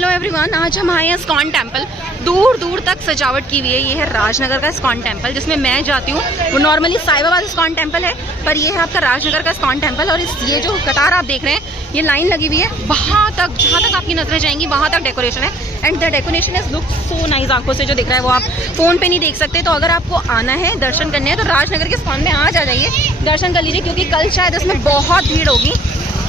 Hello everyone, आज हम आए हैं इस्कॉन टेम्पल। दूर दूर तक सजावट की हुई है। ये है राजनगर का इस्कॉन टेम्पल, जिसमें मैं जाती हूँ। वो नॉर्मली साहिबाबाद इस्कॉन टेम्पल है, पर ये है आपका राजनगर का इस्कॉन टेम्पल। और ये जो कतार आप देख रहे हैं, ये लाइन लगी हुई है वहाँ तक, जहाँ तक आपकी नजरें जाएंगी वहाँ तक डेकोरेशन है। And the decoration is look so nice. आंखों से जो दिख रहा है वो आप फोन पे नहीं देख सकते। तो अगर आपको आना है, दर्शन करने हैं, तो राजनगर के इस्कॉन में आज आ जाइए, दर्शन कर लीजिए। क्योंकि कल शायद इसमें बहुत भीड़ होगी,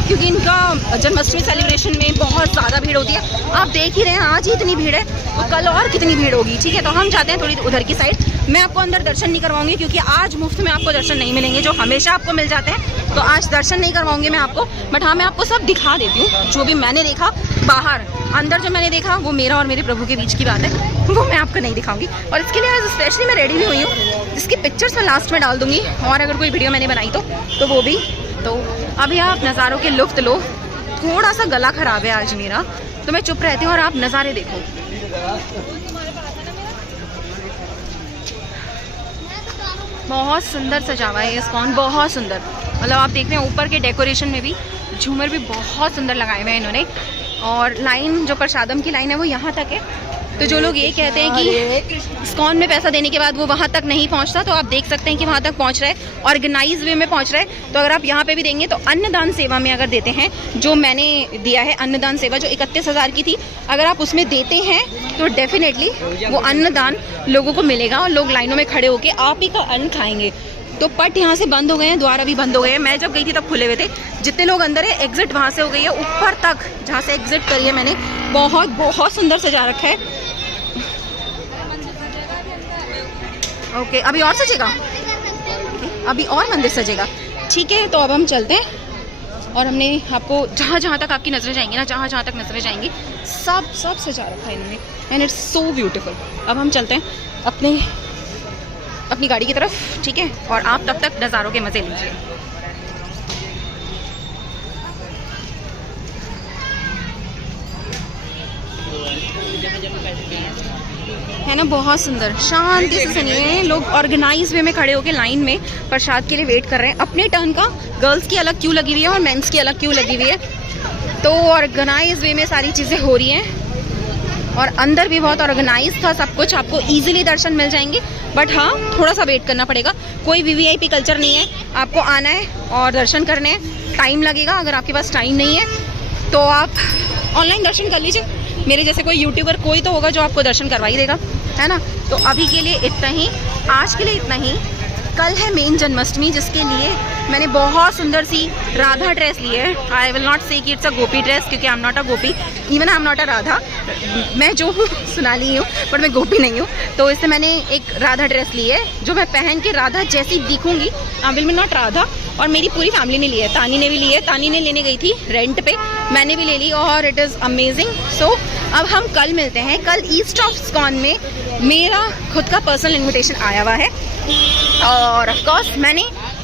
क्योंकि इनका जन्माष्टमी सेलिब्रेशन में बहुत ज़्यादा भीड़ होती है। आप देख ही रहे हैं, आज ही इतनी भीड़ है, तो कल और कितनी भीड़ होगी। ठीक है, तो हम जाते हैं थोड़ी उधर की साइड। मैं आपको अंदर दर्शन नहीं करवाऊंगी, क्योंकि आज मुफ्त में आपको दर्शन नहीं मिलेंगे, जो हमेशा आपको मिल जाते हैं। तो आज दर्शन नहीं करवाऊंगी मैं आपको, बट हाँ, मैं आपको सब दिखा देती हूँ जो भी मैंने देखा बाहर। अंदर जो मैंने देखा वो मेरा और मेरे प्रभु के बीच की बात है, वो मैं आपको नहीं दिखाऊंगी। और इसके लिए आज स्पेशली मैं रेडी भी हुई हूँ, जिसकी पिक्चर्स मैं लास्ट में डाल दूंगी। और अगर कोई वीडियो मैंने बनाई तो वो भी। तो अभी आप नज़ारों के लुत्फ लो। थोड़ा सा गला खराब है आज मेरा, तो मैं चुप रहती हूँ और आप नज़ारे देखो। बहुत सुंदर सजा हुआ है इस्कॉन, बहुत सुंदर। मतलब आप देख रहे हैं ऊपर के डेकोरेशन में भी झूमर भी बहुत सुंदर लगाए हुए हैं इन्होंने। और लाइन जो प्रसादम की लाइन है वो यहाँ तक है। तो जो लोग ये कहते हैं कि इस्कॉन में पैसा देने के बाद वो वहाँ तक नहीं पहुँचता, तो आप देख सकते हैं कि वहाँ तक पहुँच रहा है, ऑर्गेनाइज वे में पहुँच रहा है। तो अगर आप यहाँ पे भी देंगे, तो अन्नदान सेवा में अगर देते हैं, जो मैंने दिया है अन्नदान सेवा, जो 31,000 की थी, अगर आप उसमें देते हैं तो डेफिनेटली वो अन्नदान लोगों को मिलेगा और लोग लाइनों में खड़े होकर आप ही का अन्न खाएंगे। तो पट यहाँ से बंद हो गए हैं, द्वार अभी बंद हो गए हैं। मैं जब गई थी तब खुले हुए थे। जितने लोग अंदर है, एग्जिट वहाँ से हो गई है ऊपर तक, जहाँ से एग्जिट करी है मैंने। बहुत बहुत सुंदर सजा रखा है। ओके, अभी और सजेगा, अभी और मंदिर सजेगा। ठीक है, तो अब हम चलते हैं। और हमने आपको जहाँ जहाँ तक आपकी नजरें जाएंगी ना, जहाँ जहाँ तक नजरें जाएंगी, सब सजा रखा है इन्होंने। And it's so beautiful. अब हम चलते हैं अपनी गाड़ी की तरफ। ठीक है, और आप तब तक नज़ारों के मज़े लीजिए। है ना, बहुत सुंदर, शांति से सुनिए। लोग ऑर्गेनाइज वे में खड़े होकर लाइन में प्रसाद के लिए वेट कर रहे हैं अपने टर्न का। गर्ल्स की अलग क्यू लगी हुई है और मेंस की अलग क्यू लगी हुई है। तो ऑर्गेनाइज वे में सारी चीज़ें हो रही हैं। और अंदर भी बहुत ऑर्गेनाइज था सब कुछ। आपको इजीली दर्शन मिल जाएंगे, बट हाँ, थोड़ा सा वेट करना पड़ेगा। कोई वीवीआईपी कल्चर नहीं है, आपको आना है और दर्शन करने हैं। टाइम लगेगा, अगर आपके पास टाइम नहीं है तो आप ऑनलाइन दर्शन कर लीजिए। मेरे जैसे कोई यूट्यूबर कोई तो होगा जो आपको दर्शन करवा ही देगा, है ना। तो अभी के लिए इतना ही, आज के लिए इतना ही। कल है मेन जन्माष्टमी, जिसके लिए मैंने बहुत सुंदर सी राधा ड्रेस ली है। आई विल नॉट से कि इट्स अ गोपी ड्रेस, क्योंकि I am not a Gopi, even I am not a Radha. मैं जो हूँ सोनाली हूँ, बट मैं गोपी नहीं हूँ। तो इससे मैंने एक राधा ड्रेस ली है, जो मैं पहन के राधा जैसी दिखूंगी। I will not Radha. और मेरी पूरी फैमिली ने ली है, तानी ने भी ली है। तानी ने लेने गई थी रेंट पे, मैंने भी ले ली, और इट इज़ अमेजिंग। सो अब हम कल मिलते हैं। कल ईस्ट ऑफ इस्कॉन में मेरा खुद का पर्सनल इन्विटेशन आया हुआ है। और ऑफकोर्स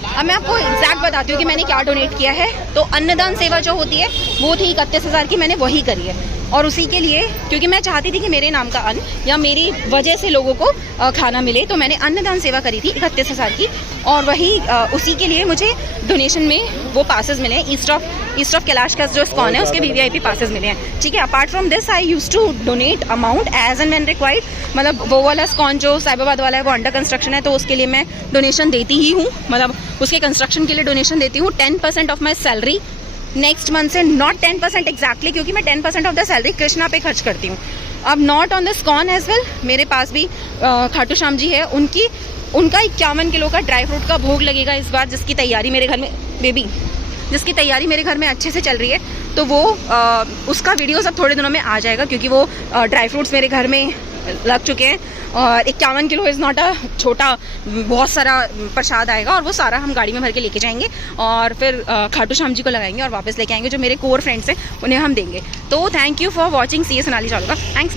अब मैं आपको एग्जैक्ट बताती हूँ कि मैंने क्या डोनेट किया है। तो अन्नदान सेवा जो होती है वो थी 31,000 की, मैंने वही करी है। और उसी के लिए, क्योंकि मैं चाहती थी कि मेरे नाम का अन्न या मेरी वजह से लोगों को खाना मिले, तो मैंने अन्नदान सेवा करी थी 31,000 की। और वही उसी के लिए मुझे डोनेशन में वो पासेस मिले हैं। ईस्ट ऑफ कैलाश का जो इस्कॉन है, उसके वीवीआईपी पासेस मिले हैं। ठीक है, apart from this I use to donate amount as and when required. मतलब वो वाला इस्कॉन जो साहिबाबाद वाला है वो अंडर कंस्ट्रक्शन है, तो उसके लिए मैं डोनेशन देती ही हूँ। मतलब उसके कंस्ट्रक्शन के लिए डोनेशन देती हूँ। 10% of my salary next month से, नॉट 10% एग्जैक्टली, क्योंकि मैं 10% ऑफ द सैलरी कृष्णा पे खर्च करती हूँ। अब not on the ISKCON as well, मेरे पास भी खाटू श्याम जी है, उनका 51 किलो का ड्राई फ्रूट का भोग लगेगा इस बार, जिसकी तैयारी मेरे घर में अच्छे से चल रही है। तो वो उसका वीडियो सब थोड़े दिनों में आ जाएगा, क्योंकि वो ड्राई फ्रूट्स मेरे घर में लग चुके हैं। और 51 किलो इज़ नॉट अ छोटा, बहुत सारा प्रसाद आएगा, और वो सारा हम गाड़ी में भर के लेके जाएंगे और फिर खाटू श्याम जी को लगाएंगे और वापस लेके आएंगे। जो मेरे कोर फ्रेंड्स हैं उन्हें हम देंगे। तो थैंक यू फॉर वॉचिंग। सी ए सोनाली चालू का, थैंक्स।